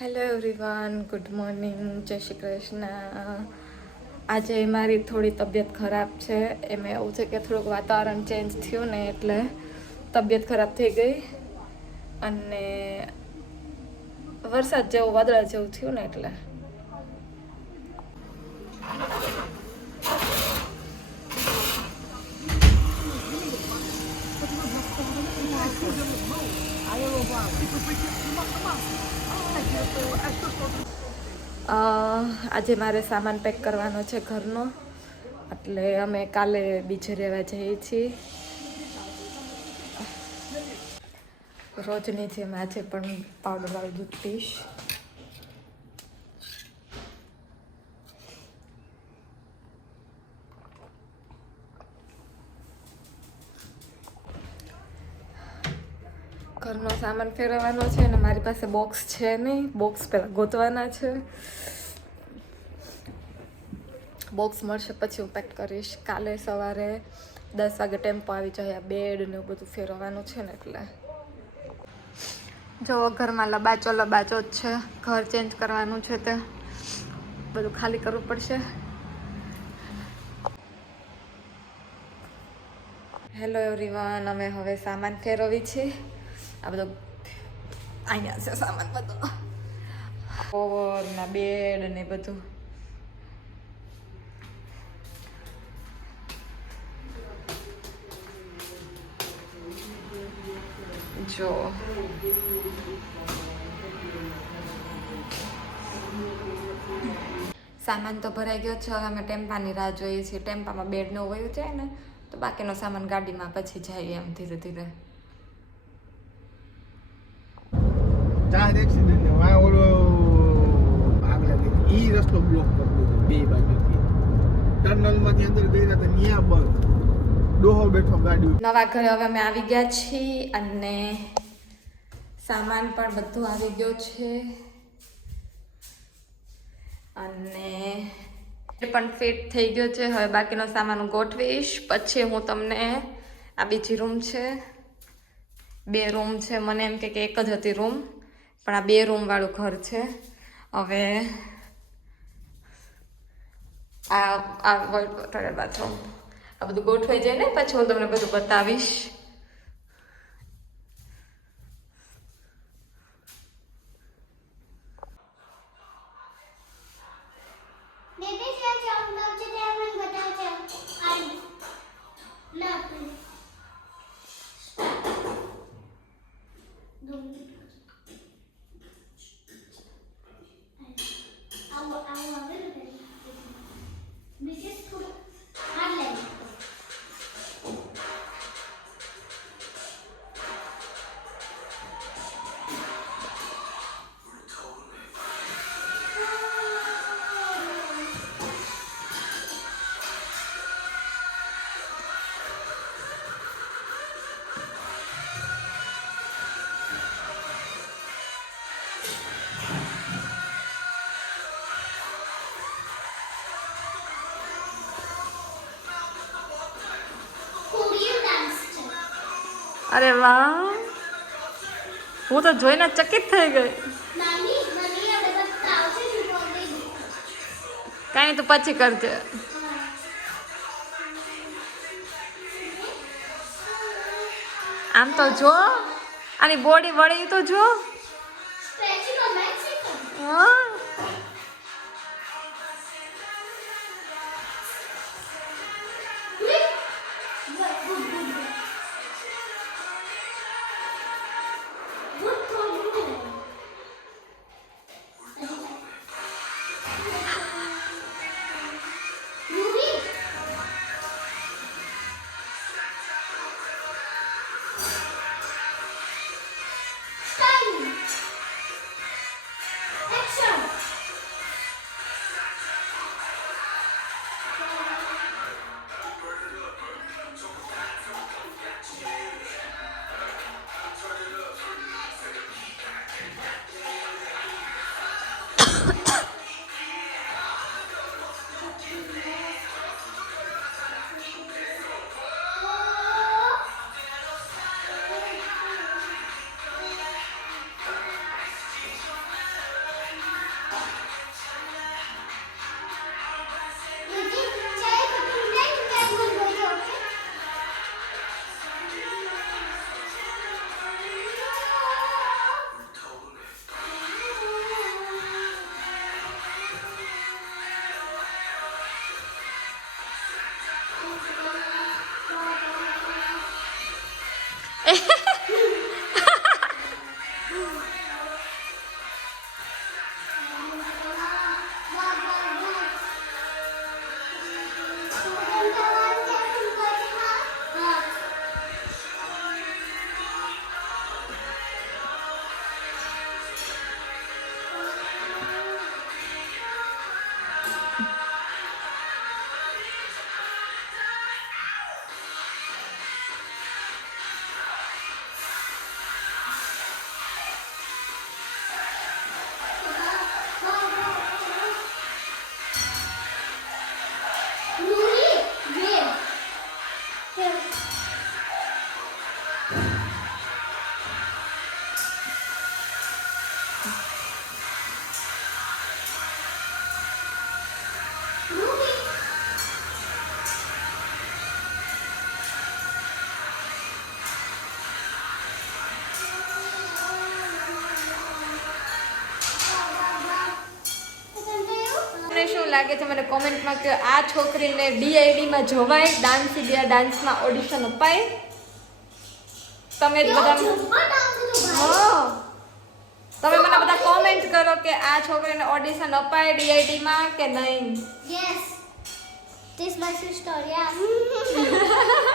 Hello everyone, good morning, જય શ્રી કૃષ્ણ. આજે મારી થોડી તબિયત ખરાબ છે. એમાં એવું છે કે થોડુંક વાતાવરણ ચેન્જ થયું ને એટલે તબિયત ખરાબ થઈ ગઈ અને વરસાદ જેવું વાદળા જેવું થયું ને એટલે આજે મારે સામાન પેક કરવાનો છે ઘરનો, એટલે અમે કાલે બીજે રહેવા જઈએ છીએ. રોજની જેમ આજે પણ પાવડરવાળું દૂધ પીશ. ઘરનો સામાન ફેરવવાનો છે અને મારી પાસે બોક્સ છે નહીં. બોક્સ પહેલાં ગોતવાના છે. બોક્સ મળશે પછી હું પેક કરીશ. કાલે સવારે 10 વાગે ટેમ્પો આવી જાય. આ બેડ ને એવું બધું ફેરવવાનું છે ને એટલે જો ઘરમાં લબાચો જ છે. ઘર ચેન્જ કરવાનું છે તે બધું ખાલી કરવું પડશે. હેલો એવરીવન, અમે હવે સામાન ફેરવી છીએ. આ બધો અહીંયા છે સામાન બધો, ઓવરના બેડ ને બધું. જો સામાન તો ભરાઈ ગયો છે. હવે અમે ટેમ્પાની રાહ જોઈએ છીએ. ટેમ્પામાં બેડ ને વયું જાય ને તો બાકીનો સામાન ગાડીમાં પછી જાય એમ ધીરે ધીરે. ચાર એક્સિડન્ટ ને આ ઓલો આગળ ઈ રસ્તો બ્લોક કરી દીધો બે બાજુથી. ટનલમાંથી અંદર ગયા તો ન્યા બંધ. ડોહો બેઠો ગાડી. નવા ઘરે હવે અમે આવી ગયા છીએ અને સામાન પણ બધું આવી ગયો છે અને એ પણ ફિટ થઈ ગયો છે. હવે બાકીનો સામાન ગોઠવીશ પછી હું તમને. આ બીજી રૂમ છે, 2 રૂમ છે. મને એમ કે એક જ હતી રૂમ, પણ આ 2 રૂમ વાળું ઘર છે. હવે આ ટોયલેટ બાથરૂમ આ બધું ગોઠવાઈ જાય ને પછી હું તમને બધું બતાવીશ. અરે વાહ, હું તો જોઈને ચકિત થઈ ગઈ. કાંઈ તું પછી કરજે. આમ તો જો આની બોડી વળી તો જો. હા તમને શું લાગે છે મને કોમેન્ટમાં કે આ છોકરીને ડીઆઈડીમાં જવાય ડાન્સ ઇન્ડિયા ડાન્સમાં ઓડિશન અપાય તમે જ બધા હા તમે મને બધા કોમેન્ટ કરો કે આ છોકરીને ઓડિશન અપાય ડીઆઈડીમાં કે નહીં Yes. This is my sister, yeah.